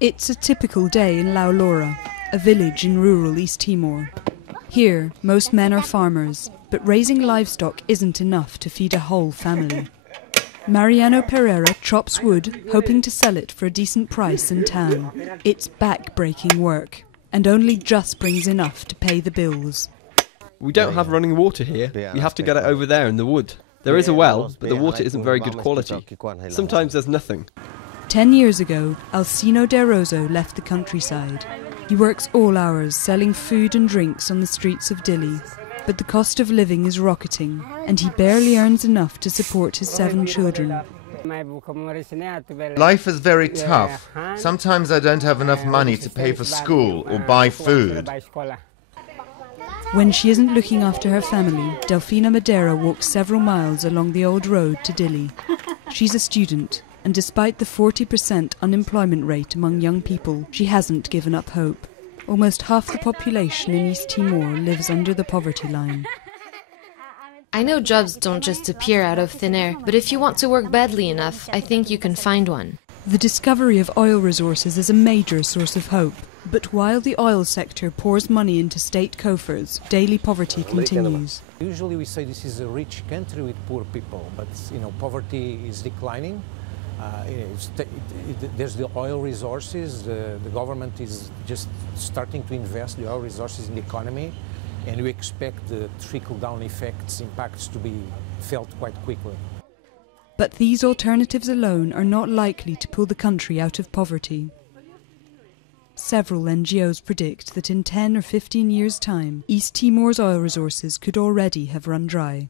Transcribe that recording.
It's a typical day in Laulora, a village in rural East Timor. Here, most men are farmers, but raising livestock isn't enough to feed a whole family. Mariano Pereira chops wood, hoping to sell it for a decent price in town. It's back-breaking work, and only just brings enough to pay the bills. We don't have running water here. We have to get it over there in the wood. There is a well, but the water isn't very good quality. Sometimes there's nothing. 10 years ago, Alcino de Rosso left the countryside. He works all hours selling food and drinks on the streets of Dili. But the cost of living is rocketing, and he barely earns enough to support his 7 children. Life is very tough. Sometimes I don't have enough money to pay for school or buy food. When she isn't looking after her family, Delfina Madeira walks several miles along the old road to Dili. She's a student, and despite the 40% unemployment rate among young people, she hasn't given up hope. Almost half the population in East Timor lives under the poverty line. I know jobs don't just appear out of thin air, but if you want to work badly enough, I think you can find one. The discovery of oil resources is a major source of hope. But while the oil sector pours money into state coffers, daily poverty continues. Usually we say this is a rich country with poor people, but poverty is declining. There's the oil resources. The government is just starting to invest the oil resources in the economy, and we expect the trickle-down impacts to be felt quite quickly. But these alternatives alone are not likely to pull the country out of poverty. Several NGOs predict that in 10 or 15 years' time, East Timor's oil resources could already have run dry.